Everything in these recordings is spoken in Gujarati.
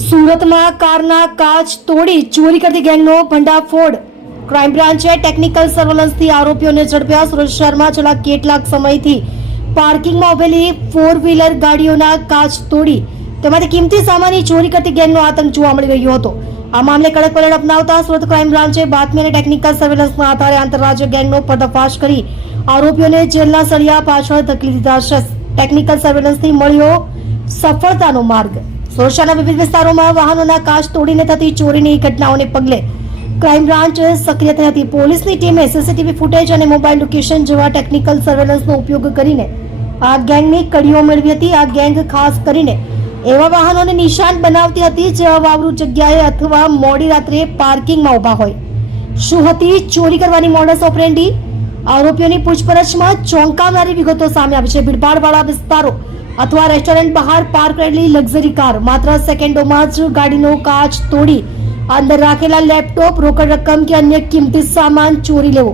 સુરતમાં કારના કાચ તોડી ચોરી કરતી ગેંગનો ભંડાફોડ. ક્રાઇમ બ્રાન્ચે ટેકનિકલ સર્વેલન્સથી આરોપીઓને ઝડપ્યા. સુરત શહેરમાં છેલ્લા કેટલાક સમયથી પાર્કિંગમાં ઉભેલી 4-વ્હીલર ગાડીઓના કાચ તોડી તેમાંથી કિંમતી સામાનની ચોરી કરતી ગેંગનો આતંક જોવા મળી રહ્યો હતો. આ મામલે કડક પગલાં અપનાવતા સુરત ક્રાઇમ બ્રાન્ચે બાતમી અને ટેકનિકલ સર્વેલન્સના આધારે આંતરરાજ્ય ગેંગનો પર્દાફાશ કરી આરોપીઓને જેલના સળિયા પાછળ ધકેલી દીધા છે. ટેકનિકલ સર્વેલન્સથી મળ્યો સફળતાનો માર્ગ. સુરતના વિવિધ વિસ્તારોમાં વાહનોના કાચ તોડીને થતી ચોરીની ઘટનાઓને પગલે ક્રાઇમ બ્રાન્ચ સક્રિય થઈ હતી. પોલીસની ટીમે સીસીટીવી ફૂટેજ અને મોબાઈલ લોકેશન જેવા ટેકનિકલ સર્વેલન્સનો ઉપયોગ કરીને આ ગેંગની કડીઓ મેળવી હતી. આ ગેંગ ખાસ કરીને એવા વાહનોને નિશાન બનાવતી હતી જે અવાવરૂ જગ્યાએ અથવા મોડી રાત્રે પાર્કિંગમાં ઊભા હોય. શું હતી ચોરી કરવાની મોડસ ઓપરેન્ડી? આરોપીઓની પૂછપરછમાં ચોંકાવનારી વિગતો સામે આવી છે. ભીડભાડવાળા વિસ્તારો અથવા રેસ્ટોરન્ટ બહાર પાર્ક કરેલી લક્ઝરી કાર માત્ર સેકન્ડોમાં જ ગાડીનો કાચ તોડી અંદર રાખેલા લેપટોપ, રોકડ રકમ કે અન્ય કિંમતી સામાન ચોરી લેવો.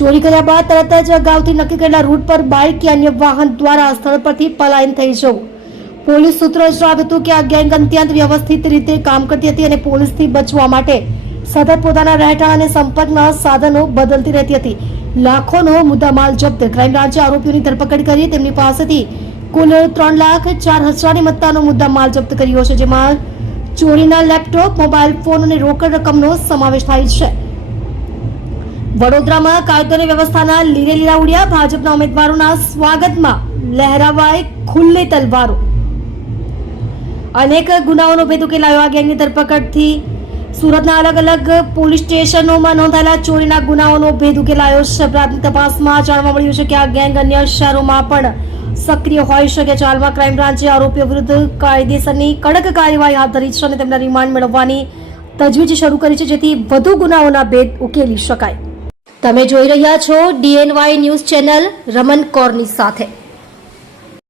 ચોરી કર્યા બાદ તરત જ અગાઉથી નક્કી કરેલા રૂટ પર બાઇક કે અન્ય વાહન દ્વારા સ્થળ પરથી પલાયન થઈ જવું. પોલીસ સૂત્રોએ જણાવ્યું હતું કે આ ગેંગ અત્યંત વ્યવસ્થિત રીતે કામ કરતી હતી અને પોલીસથી બચવા માટે સતત પોતાના રહેઠાણ અને સંપર્કના સાધનો બદલતી રહેતી હતી. લાખોનો મુદ્દામાલ જપ્ત. ક્રાઇમ બ્રાન્ચે આરોપીઓની ધરપકડ કરી તેમની પાસેથી કુલ 3,04,000ની મત્તાનો મુદ્દામાલ જપ્ત કર્યો છે, જેમાં ચોરીના લેપટોપ, મોબાઈલ ફોન અને રોકડ રકમનો સમાવેશ થાય છે. વડોદરામાં કાયદો અને વ્યવસ્થાના લીરે લીરા ઉડ્યા. ભાજપના ઉમેદવારોના સ્વાગતમાં લહેરાવાય ખુલ્લી તલવારો. અનેક ગુનાઓનો ભેદ ઉકેલાયો. આ ગેંગની ધરપકડથી સુરતના અલગ અલગ પોલીસ સ્ટેશનોમાં નોંધાયેલા ચોરીના ગુનાઓનો ભેદ ઉકેલાયો છે. પ્રાથમિક તપાસમાં જાણવા મળ્યું છે કે આ ગેંગ અન્ય શહેરોમાં પણ સક્રિય હોઈ શકે છે. હાલમાં ક્રાઇમ બ્રાન્ચે આરોપીઓ વિરુદ્ધ કાયદેસરની કડક કાર્યવાહી હાથ ધરી છે અને તેમના રિમાન્ડ મેળવવાની તજવીજ શરૂ કરી છે, જેથી વધુ ગુનાઓના ભેદ ઉકેલી શકાય. તમે જોઈ રહ્યા છો DNY ન્યૂઝ ચેનલ રમન કૌરની સાથે.